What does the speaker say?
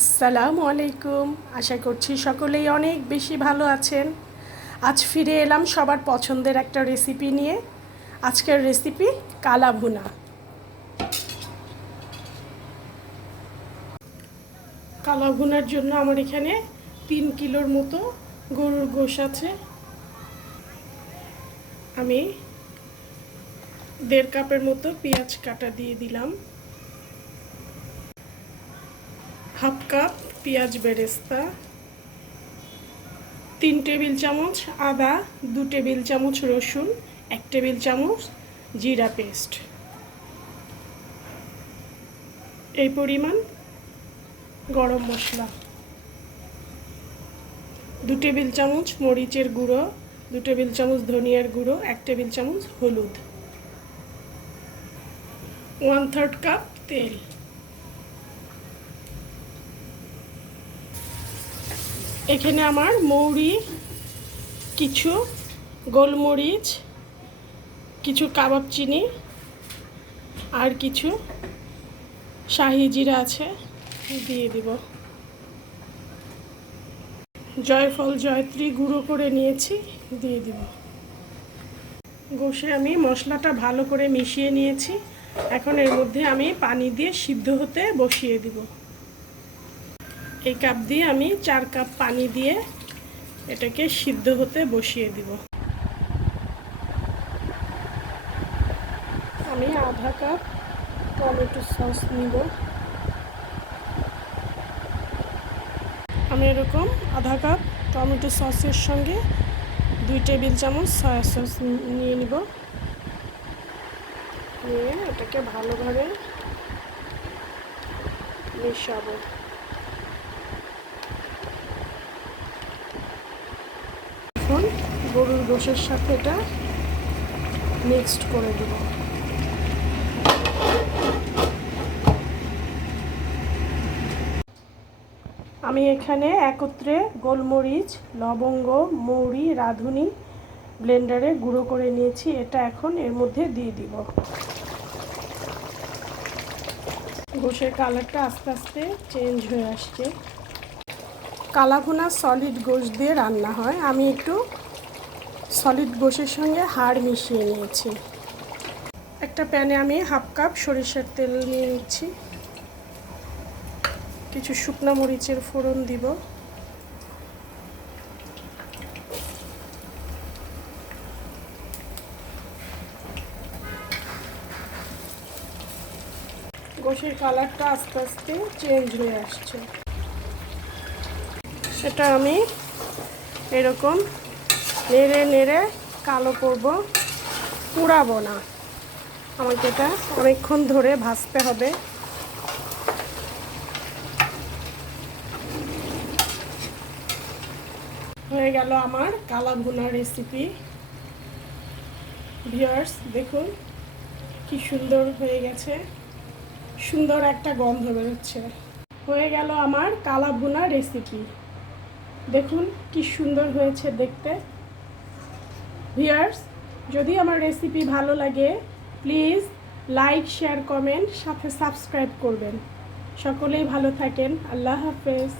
আসসালামু আলাইকুম। আশা করছি সকলেই অনেক বেশি ভালো আছেন। আজ ফিরে এলাম সবার পছন্দের একটা রেসিপি নিয়ে। আজকের রেসিপি কালা ভুনা। কালা ভুনার জন্য আমার এখানে 3 কিলোর মতো গরুর গোশ আছে। আমি 1.5 কাপের মতো পেঁয়াজ কাটা দিয়ে দিলাম, 1/2 কাপ পেঁয়াজ বেরেস্তা, 3 টেবিল চামচ আদা, 2 টেবিল চামচ রসুন, 1 টেবিল চামচ জিরা পেস্ট, এই পরিমাণ গরম মশলা, 2 টেবিল চামচ মরিচের গুঁড়ো, 2 টেবিল চামচ ধনিয়ার গুঁড়ো, 1 টেবিল চামচ হলুদ, 1/3 কাপ তেল। এখানে আমার মৌরি, কিছু গোলমরিচ, কিছু কাবাব চিনি আর কিছু শাহি জিরা আছে, দিয়ে দিব। জয়ফল জয়ত্রী গুঁড়ো করে নিয়েছি, দিয়ে দিব। গোশে আমি মশলাটা ভালো করে মিশিয়ে নিয়েছি। এখন এর মধ্যে আমি পানি দিয়ে সিদ্ধ হতে বসিয়ে দিব। এই কাপ দিয়ে আমি 4 কাপ পানি দিয়ে এটাকে সিদ্ধ হতে বসিয়ে দিব। আমি 1/2 কাপ টমেটো সস নিব। আমি এরকম 1/2 কাপ টমেটো সসের সঙ্গে 2 টেবিল চামচ সয়া সস নিয়ে নিব। নিয়ে এটাকে ভালোভাবে মিশাবো। এখন গরুর গোশের সাথে এটা মিক্সড করে দেব। আমি এখানে একত্রে গোলমরিচ, লবঙ্গ, মৌরি, রাঁধুনি ব্লেন্ডারে গুঁড়ো করে নিয়েছি। এটা এখন এর মধ্যে দিয়ে দিব। গোশের কালারটা আস্তে আস্তে চেঞ্জ হয়ে আসছে। কালা ভুনা সলিড গোশ দিয়ে রান্না হয়। আমি একটু সলিড গোশের সঙ্গে হাড় মিশিয়ে নিয়েছি। একটা প্যানে আমি 1/2 কাপ সরিষার তেল নিয়ে নিচ্ছি। কিছু শুকনো মরিচের ফোড়ন দিব। গোশের কালারটা আস্তে আস্তে চেঞ্জ হয়ে আসছে। সেটা আমি এরকম নেড়ে নেড়ে কালো করব, পুড়াবো না। আমাকে এটা অনেকক্ষণ ধরে ভাজতে হবে। হয়ে গেল আমার কালা ভুনা রেসিপি। ভিউয়ার্স দেখুন কি সুন্দর হয়ে গেছে, সুন্দর একটা গন্ধ বেরোচ্ছে। হয়ে গেল আমার কালা ভুনা রেসিপি। দেখুন কি সুন্দর হয়েছে দেখতে। ভিউয়ার্স, যদি আমার রেসিপি ভালো লাগে প্লিজ লাইক, শেয়ার, কমেন্ট, সাথে সাবস্ক্রাইব করবেন। সকলেই ভালো থাকেন। আল্লাহ হাফেজ।